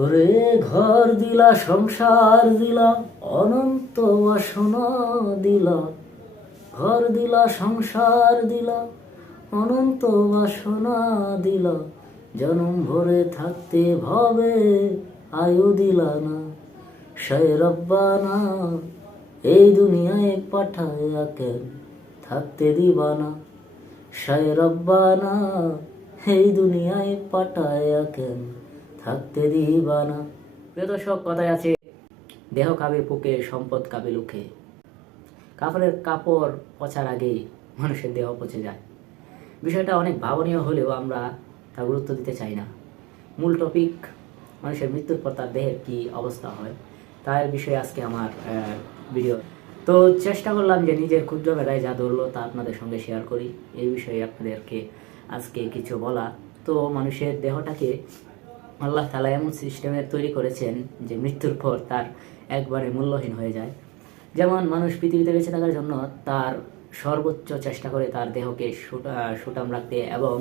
ওরে ঘর দিলা, সংসার দিলা, অনন্ত বাসনা দিলা। ঘর দিলা, সংসার দিলা, অনন্ত বাসনা দিলা। জনম ভরে থাকতে ভবে আয়ু দিলা না। শায় রব্বানা, এই দুনিয়ায় পাঠায়া কেন থাকতে দিবা না। শায় রব্বানা, এই দুনিয়ায় পাঠায়া কেন থাকতে দিবা না। প্রিয় দর্শক, কথায় আছে, দেহ কাবে বুকে, সম্পদ কাবে লুকে। কাপড়ের কাপড় পচার আগেই মানুষের দেহ পচে যায়। বিষয়টা অনেক ভাবনীয় হলেও আমরা তা গুরুত্ব দিতে চাই না। মূল টপিক, মানুষের মৃত্যুর পর তার দেহের কী অবস্থা হয়, তার বিষয়ে আজকে আমার ভিডিও। তো চেষ্টা করলাম যে নিজের ক্ষুদ্র বেলায় যা ধরলো তা আপনাদের সঙ্গে শেয়ার করি। এই বিষয়ে আপনাদেরকে আজকে কিছু বলা। তো মানুষের দেহটাকে আল্লাহ তাআলা এমন সিস্টেমের তৈরি করেছেন যে মৃত্যুর পর তার একবারে মূল্যহীন হয়ে যায়। যেমন মানুষ পৃথিবীতে বেঁচে থাকার জন্য তার সর্বোচ্চ চেষ্টা করে তার দেহকে সুঠাম রাখতে এবং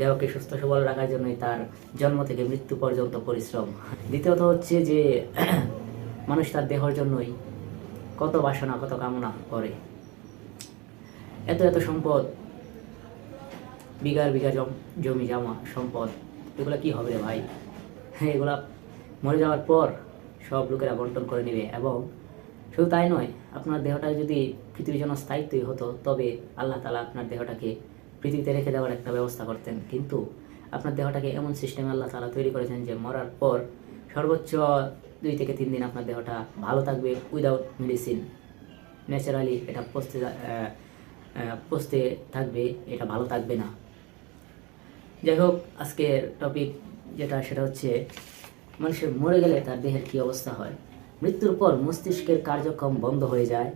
দেহকে সুস্থ সবল রাখার জন্যই তার জন্ম থেকে মৃত্যু পর্যন্ত পরিশ্রম। দ্বিতীয়ত হচ্ছে যে মানুষ তার দেহর জন্যই কত বাসনা, কত কামনা করে। এত এত সম্পদ, বিঘার বিঘা জমি জমা সম্পদ, এগুলো কি হবে রে ভাই? এগুলা মরে যাওয়ার পর সব লোকেরা বন্টন করে নেবে। এবং শুধু তাই নয়, আপনার দেহটা যদি পৃথিবীর জন্য স্থায়িত্বই হতো, তবে আল্লাহ তাআলা আপনার দেহটাকে পৃথিবীতে রেখে দেওয়ার একটা ব্যবস্থা করতেন। কিন্তু আপনার দেহটাকে এমন সিস্টেমে আল্লাহ তাআলা তৈরি করেছেন যে মরার পর সর্বোচ্চ 2 থেকে 3 দিন আপনার দেহটা ভালো থাকবে, উইদাউট মেডিসিন। ন্যাচারালি এটা পচতে থাকবে, এটা ভালো থাকবে না। যাই হোক, আজকের টপিক যেটা, সেটা হচ্ছে মানুষের মরে গেলে তার দেহের কী অবস্থা হয়। মৃত্যুর পর মস্তিষ্কের কার্যক্রম বন্ধ হয়ে যায়।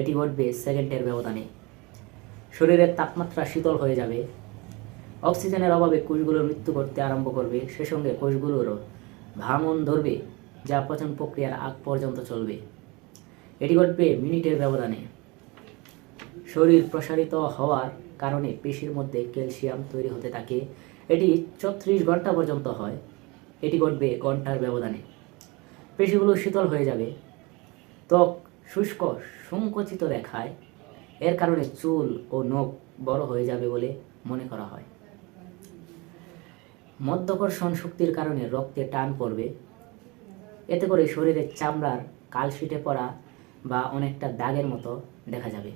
এটি ঘটবে সেকেন্ডের ব্যবধানে। শরীরের তাপমাত্রা শীতল হয়ে যাবে। অক্সিজেনের অভাবে কোষগুলোর মৃত্যু করতে আরম্ভ করবে। সে সঙ্গে কোষগুলোরও ভাঙন ধরবে, যা পচন প্রক্রিয়ার আগ পর্যন্ত চলবে। এটি ঘটবে মিনিটের ব্যবধানে। শরীর প্রসারিত হওয়ার কারণে পেশির মধ্যে ক্যালসিয়াম তৈরি হতে থাকে। এটি 34 ঘন্টা পর্যন্ত হয়। এটি ঘটবে ঘন্টার ব্যবধানে। পেশিগুলো শীতল হয়ে যাবে। ত্বক শুষ্ক সংকুচিত দেখায়। এর কারণে চুল ও নখ বড় হয়ে যাবে বলে মনে করা হয়। মধ্যাকর্ষণ শক্তির কারণে রক্তে টান পড়বে। এতে করে শরীরের চামড়ার কালশিটে পড়া বা অনেকটা দাগের মতো দেখা যাবে।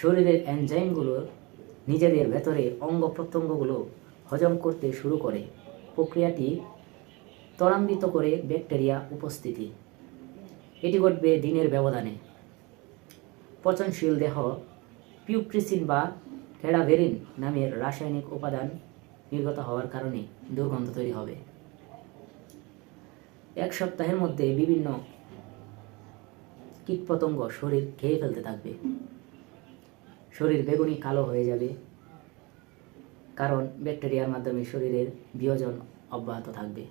শরীরের এনজাইমগুলো নিজেদের ভেতরে অঙ্গ প্রত্যঙ্গগুলো হজম করতে শুরু করে। প্রক্রিয়াটি ত্বরান্বিত করে ব্যাকটেরিয়া উপস্থিতি। এটি ঘটবে দিনের ব্যবধানে। পচনশীল দেহ পিউট্রিসিন বা ক্যাডাভেরিন নামের রাসায়নিক উপাদান নির্গত হওয়ার কারণে দুর্গন্ধ তৈরি হবে। 1 সপ্তাহের মধ্যে বিভিন্ন কীটপতঙ্গ শরীর খেয়ে ফেলতে থাকবে। শরীর বেগুনি কালো হয়ে যাবে, কারণ ব্যাকটেরিয়ার মাধ্যমে শরীরের বিয়োজন অব্যাহত থাকবে।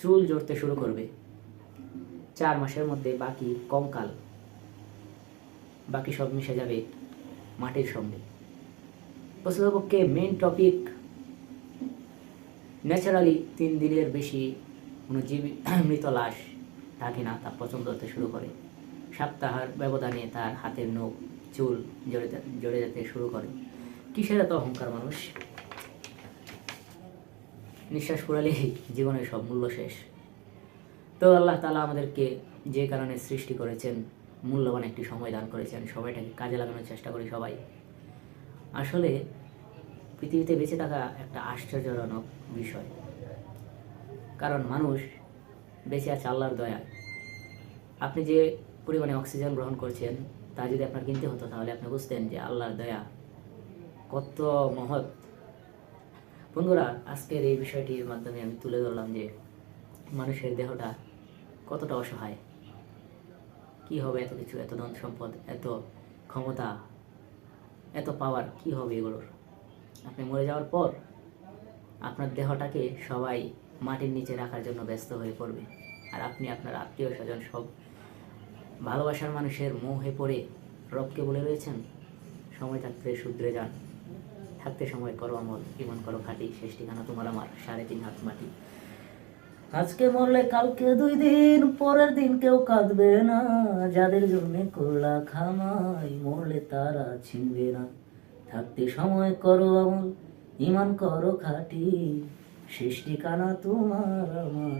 চুল ঝরতে শুরু করবে। 4 মাসের মধ্যে কঙ্কাল বাকি সব মিশে যাবে মাটির সঙ্গে। প্রকৃতপক্ষে মেইন টপিক, ন্যাচারালি 3 দিনের বেশি কোনো মৃত লাশ থাকে না, তা পছন্দ হতে শুরু করে। সপ্তাহের ব্যবধানে তার হাতের নখ, চুল জড়ে যেতে শুরু করে। কিসের এত অহংকার মানুষ? নিঃশ্বাস ফুরালেই জীবনের সব মূল্য শেষ। তো আল্লাহ তাআলা আমাদেরকে যে কারণে সৃষ্টি করেছেন, মূল্যবান একটি সময় দান করেছেন, সময়টাকে কাজে লাগানোর চেষ্টা করি সবাই। আসলে পৃথিবীতে বেঁচে থাকা একটা আশ্চর্যজনক বিষয়, কারণ মানুষ বেঁচে আছে আল্লাহর দয়ায়। আপনি যে পরিমাণে অক্সিজেন গ্রহণ করছেন, তা যদি আপনার কিনতে হতো, তাহলে আপনি বুঝতেন যে আল্লাহর দয়া কত মহৎ। বন্ধুরা, আজকের এই বিষয়টির মাধ্যমে আমি তুলে ধরলাম যে মানুষের দেহটা কতটা অসহায়। কি হবে এত কিছু, এত ধন সম্পদ, এত ক্ষমতা, এত পাওয়ার, কি হবে এগুলোর? আপনি মরে যাওয়ার পর আপনার দেহটাকে সবাই মাটির নিচে রাখার জন্য ব্যস্ত হয়ে পড়বে। আর আপনি আপনার আত্মীয় স্বজন, সব ভালোবাসার মানুষের মোহে পড়ে রবকে বলে রয়েছেন, সময় থাকতে শুধরে যান, থাকতে সময় করো আমল, ইমান করো খাঁটি, শেষ ঠিকানা তোমার আমার 3.5 হাত মাটি। আজকে মরলে কালকে 2 দিন, পরের দিন কেউ কাঁদবে না। যাদের জন্য করলা খামাই, মরলে তারা চিনবে না। থাকতে সময় করো আমল, ইমান করো খাঁটি, শেষ ঠিকানা তোমার আমার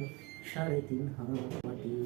3.5 হাত মাটি।